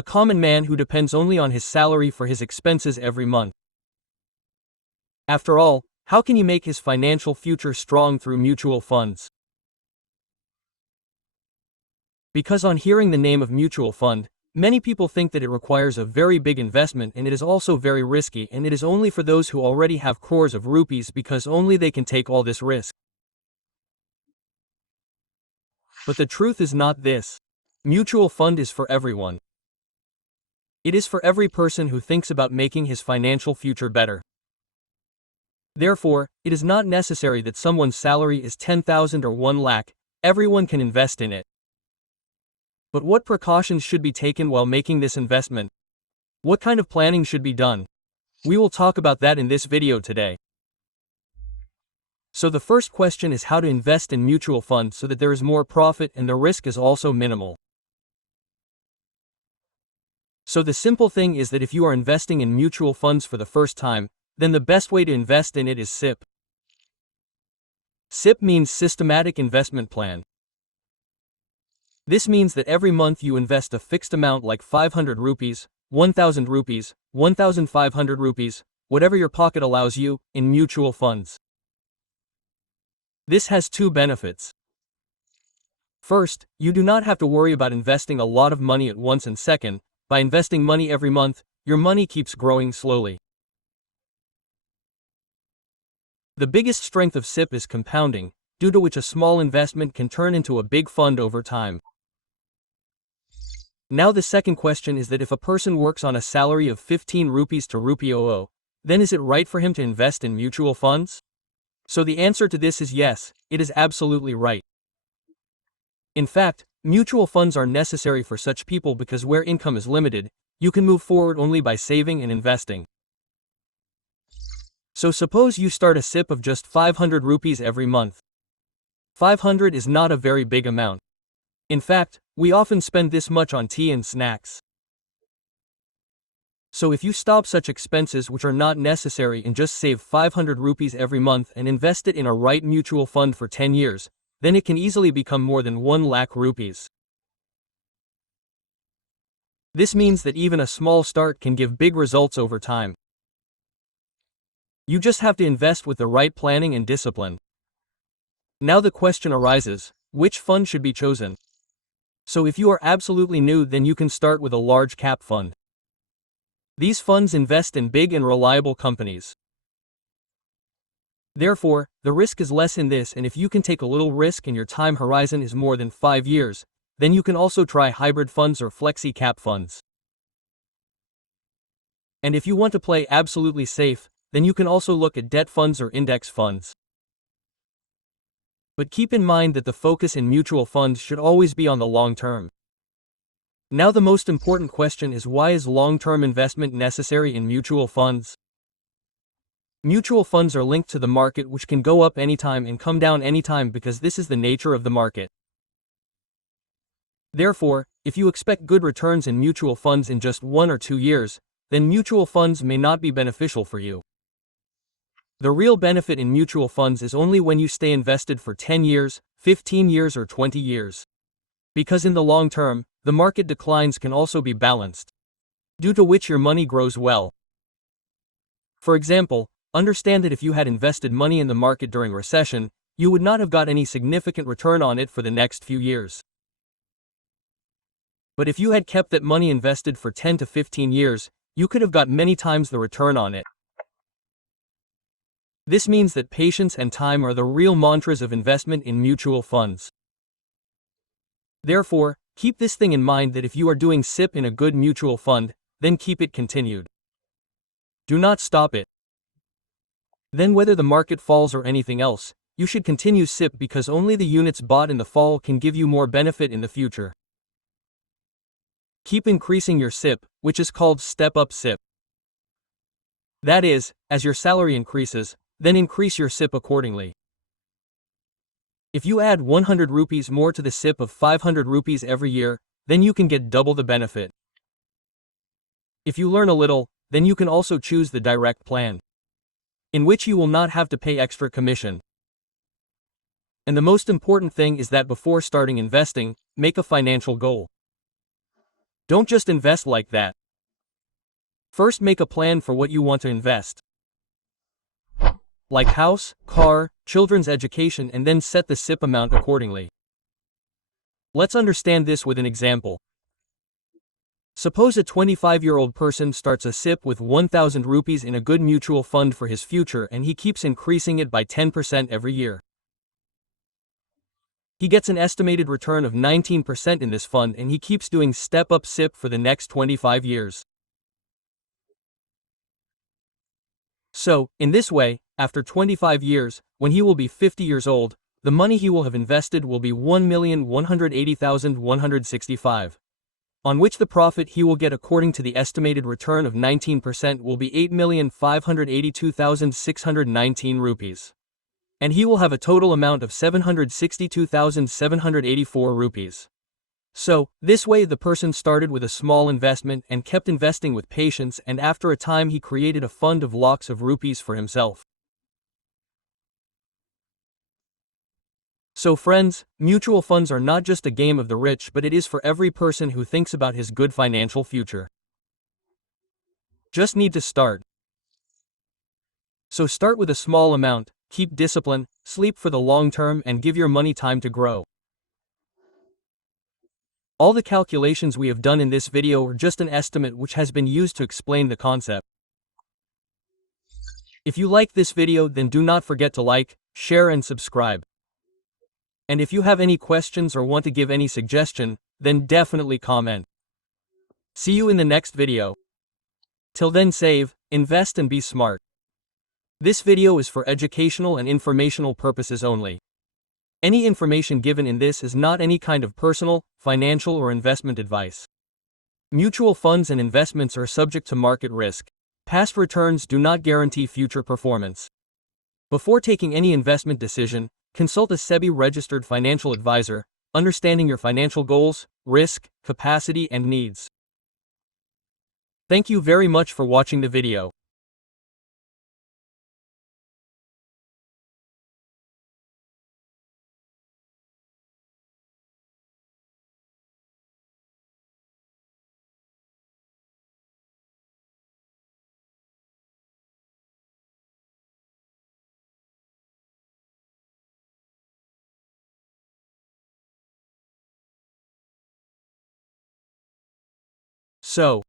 a common man who depends only on his salary for his expenses every month. After all, how can he make his financial future strong through mutual funds? Because on hearing the name of mutual fund, many people think that it requires a very big investment and it is also very risky, and it is only for those who already have crores of rupees because only they can take all this risk. But the truth is not this. Mutual fund is for everyone. It is for every person who thinks about making his financial future better. Therefore, it is not necessary that someone's salary is 10,000 or 1 lakh, everyone can invest in it. But what precautions should be taken while making this investment? What kind of planning should be done? We will talk about that in this video today. So the first question is how to invest in mutual funds so that there is more profit and the risk is also minimal. So the simple thing is that if you are investing in mutual funds for the first time, then the best way to invest in it is SIP. SIP means Systematic Investment Plan. This means that every month you invest a fixed amount like 500 rupees, 1000 rupees, 1500 rupees, whatever your pocket allows you, in mutual funds. This has two benefits. First, you do not have to worry about investing a lot of money at once, and second, by investing money every month, your money keeps growing slowly. The biggest strength of SIP is compounding, due to which a small investment can turn into a big fund over time. Now the second question is that if a person works on a salary of 15 rupees to rupee 00, then is it right for him to invest in mutual funds? So the answer to this is yes, it is absolutely right. In fact, mutual funds are necessary for such people because where income is limited, you can move forward only by saving and investing. So suppose you start a SIP of just 500 rupees every month. 500 is not a very big amount. In fact, we often spend this much on tea and snacks. So if you stop such expenses which are not necessary and just save 500 rupees every month and invest it in a right mutual fund for 10 years, then it can easily become more than 1 lakh rupees. This means that even a small start can give big results over time. You just have to invest with the right planning and discipline. Now the question arises, which fund should be chosen? So if you are absolutely new, then you can start with a large cap fund. These funds invest in big and reliable companies. Therefore, the risk is less in this, and if you can take a little risk and your time horizon is more than 5 years, then you can also try hybrid funds or flexi cap funds. And if you want to play absolutely safe, then you can also look at debt funds or index funds. But keep in mind that the focus in mutual funds should always be on the long term. Now the most important question is, why is long-term investment necessary in mutual funds? Mutual funds are linked to the market, which can go up anytime and come down anytime because this is the nature of the market. Therefore, if you expect good returns in mutual funds in just 1 or 2 years, then mutual funds may not be beneficial for you. The real benefit in mutual funds is only when you stay invested for 10 years, 15 years or 20 years. Because in the long term, the market declines can also be balanced, due to which your money grows well. For example, understand that if you had invested money in the market during recession, you would not have got any significant return on it for the next few years. But if you had kept that money invested for 10 to 15 years, you could have got many times the return on it. This means that patience and time are the real mantras of investment in mutual funds. Therefore, keep this thing in mind, that if you are doing SIP in a good mutual fund, then keep it continued. Do not stop it. Then whether the market falls or anything else, you should continue SIP because only the units bought in the fall can give you more benefit in the future. Keep increasing your SIP, which is called step-up SIP. That is, as your salary increases, then increase your SIP accordingly. If you add 100 rupees more to the SIP of 500 rupees every year, then you can get double the benefit. If you learn a little, then you can also choose the direct plan, in which you will not have to pay extra commission. And the most important thing is that before starting investing, make a financial goal. Don't just invest like that. First, make a plan for what you want to invest, like house, car, children's education, and then set the SIP amount accordingly. Let's understand this with an example. Suppose a 25-year-old person starts a SIP with 1000 rupees in a good mutual fund for his future, and he keeps increasing it by 10% every year. He gets an estimated return of 19% in this fund, and he keeps doing step-up SIP for the next 25 years. So, in this way, after 25 years, when he will be 50 years old, the money he will have invested will be 1,180,165, on which the profit he will get according to the estimated return of 19% will be 8,582,619 rupees. And he will have a total amount of 762,784 rupees. So, this way the person started with a small investment and kept investing with patience, and after a time he created a fund of lakhs of rupees for himself. So friends, mutual funds are not just a game of the rich, but it is for every person who thinks about his good financial future. Just need to start. So start with a small amount, keep discipline, sleep for the long term, and give your money time to grow. All the calculations we have done in this video are just an estimate which has been used to explain the concept. If you like this video, then do not forget to like, share and subscribe. And if you have any questions or want to give any suggestion, then definitely comment. See you in the next video. Till then, save, invest and be smart. This video is for educational and informational purposes only. Any information given in this is not any kind of personal, financial or investment advice. Mutual funds and investments are subject to market risk. Past returns do not guarantee future performance. Before taking any investment decision, consult a SEBI-registered financial advisor, understanding your financial goals, risk, capacity and needs. Thank you very much for watching the video. So,